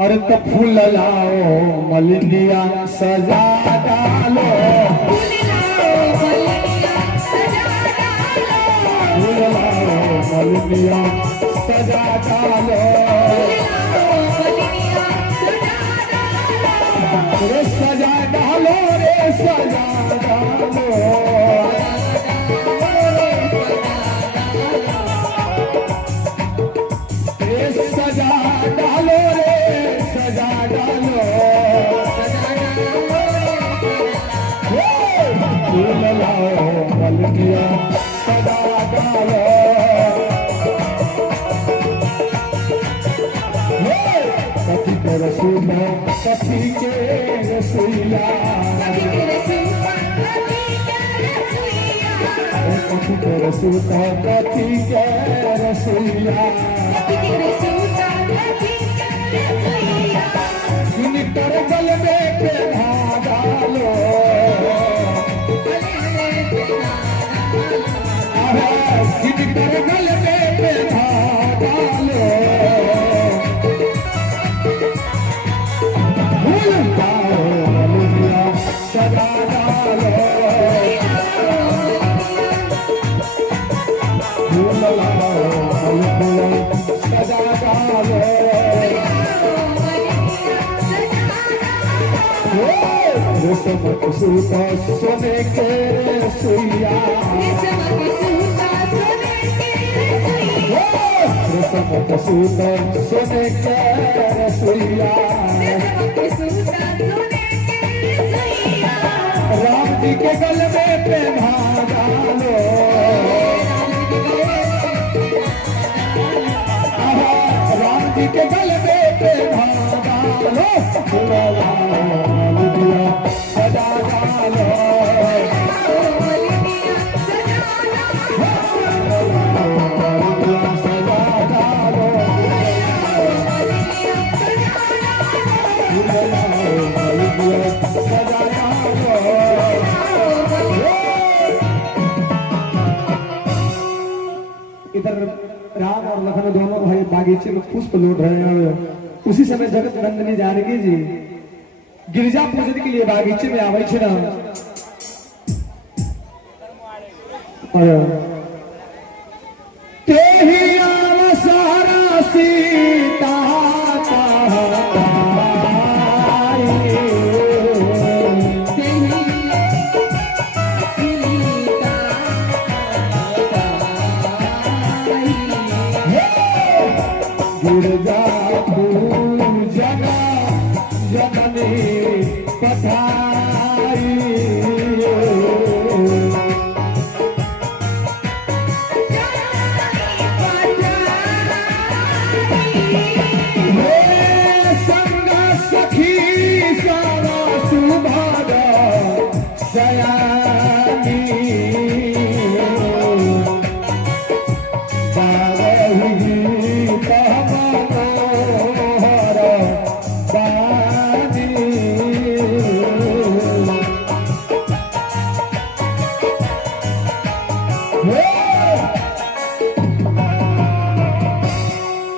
और तो फूल लाओ मलिनिया सजा डालो, फूल लाओ मलिनिया सजा डालो, रे सजा डालो, रे सजा डालो, रे सजा डालो, रे सजा डालो, फूल लाओ मलिनिया सजा डालो, कथी के रसूल कथी के रसोईया, कथी के रसूल कथी के रसोईया, कर गल में पेढ़ा डालो, कर गल में पेढ़ा डालो, फूल लाओ मलिनिया सजा डालो, फूल लाओ मलिनिया सजा डालो, रेशम के सूत सोने के रसोईया, रेशम के सूत सोने के रसोईया, राम जी के गल में पेढ़ा डालो, राम जी के गल में पेढ़ा डालो, फूल लाओ मलिनिया सजा डालो, इधर राम और लखन दोनों भाई बागीचे में पुष्प लूट रहे हैं। उसी समय जगत नंदिनी जानकी जी गिरिजा पूजन के लिए बागीचे में आवे छे ना, और तेही सारा सीता गिरजा पूजन जननी पठाई, संग सखी सारा सुभाग सयानी,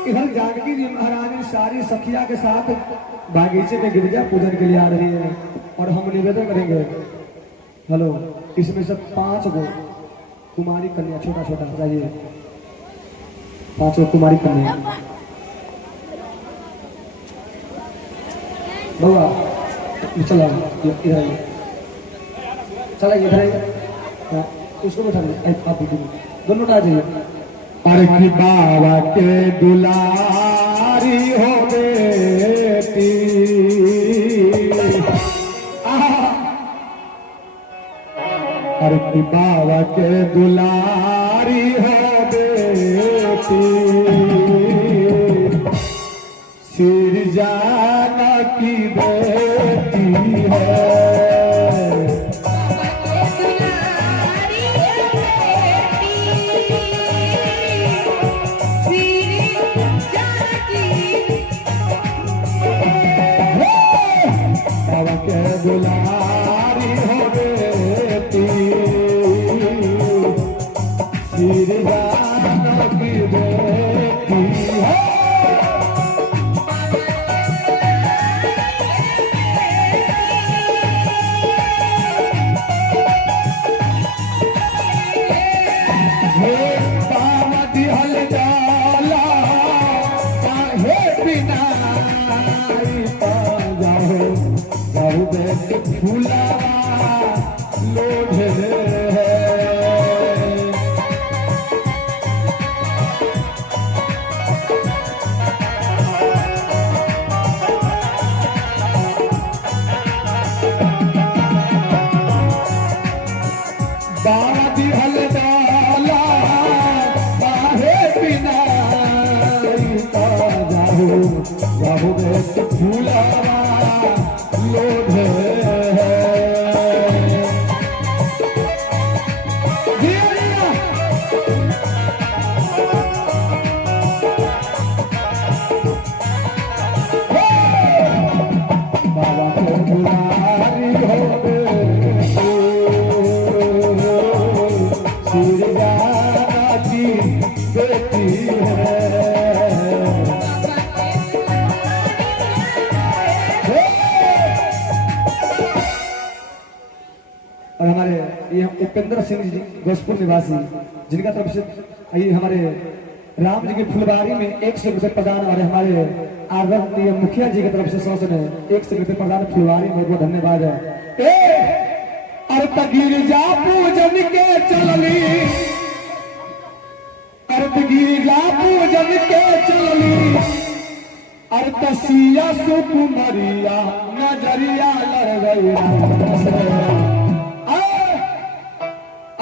इधर जानकी जी महारानी सारी सखिया के साथ बागीचे में गिरिजा पूजन के लिए आ रही है, और हम निवेदन करेंगे, हेलो, इसमें से 5 गो कुमारी कन्या, छोटा छोटा चाहिए, 5 गो कुमारी कन्या, बउआ चला इधर चला इधर, उसको बैठा आप दोनों आ जाइए। अरे की बाबा के दुलारी हो बेटी, अरे की बाबा के दुलारी हो बेटी, सिर जाना की बेटी है, दुलारी हो बेटी, सिर जाना की बेटी है। बिना जाओ जाओ बेट फूला लोढ़ है बादी हलदाला बाहे बिना जाओ जाओ बेट फूला लोढ़ है बाबा को बुलारी हो की बेटी है और हमारे ये उपेंद्र सिंह जी गोसपुर निवासी जिनका तरफ से ये हमारे राम जी की फुलबारी में 100 रुपये प्रदान और हमारे आदरणीय मुखिया जी की तरफ से 100 रुपये प्रदान फुलबारी में बहुत धन्यवाद है और तगिरजा पूजन के चलली गिरिजा पूजन के चलली अर तसिया सुकुमरिया नजरिया लड़ गई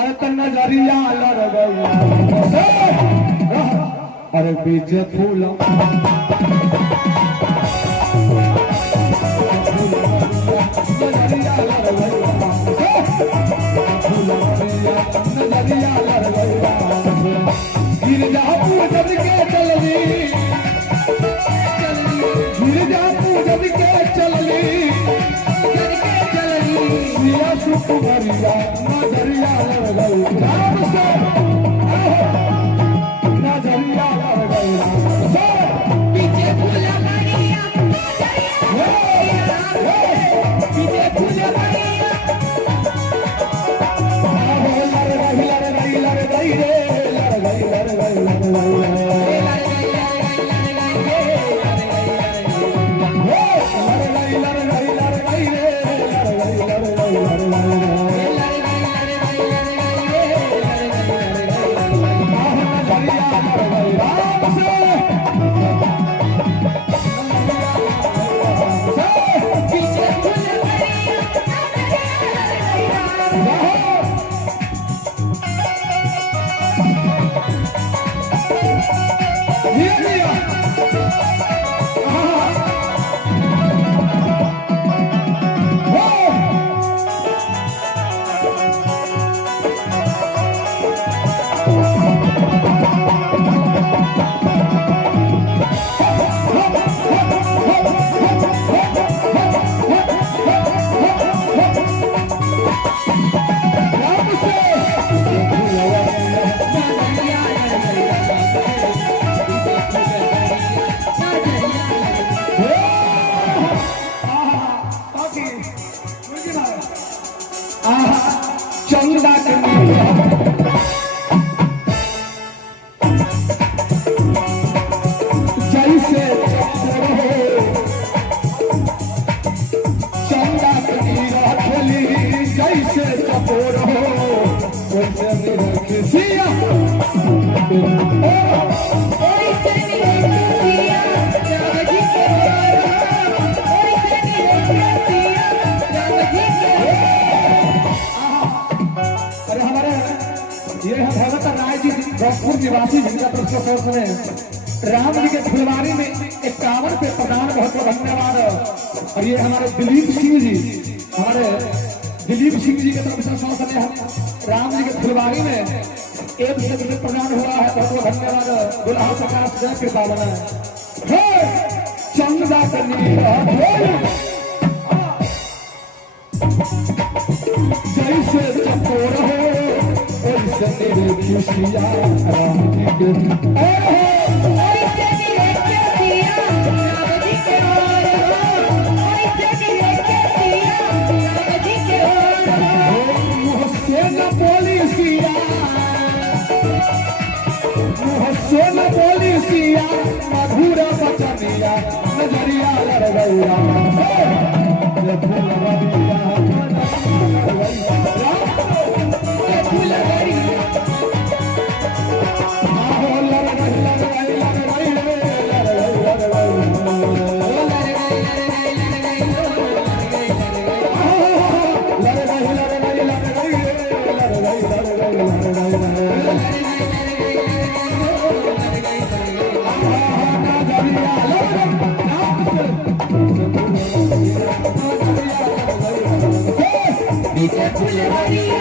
अरे नजरिया लड़ गई अरे बीज फूल नजरिया लड़ गई नजरिया लड़ गई गिरजा पूजन के चलली गिरजा पूजन के चलली सिया सुकुमरिया नजरिया लड़ गई राम से नजरिया लड़ गई राम से पीछे फूला मरिया पीछे फूला मरिया लड़ गई रे चंदा जैसे चंदा रखली जैसे कपूर हो वैसे खिसिया भोजपुर निवासी जिनका तरफ से राम जी के फुलवारी में 51 पे प्रदान बहुत बहुत धन्यवाद। और ये हमारे दिलीप सिंह जी की तरफ से 100 राम जी के फुलवारी में 1 रुपये प्रदान हुआ है। बहुत बहुत धन्यवाद। दुल्हा प्रकाश जय कृपा बना चंदा जैसे चकोर हो वैसे मेरे खुशियाँ राम जी के मुझसे न बोली सिया मधुरा बचनिया फुलवरिया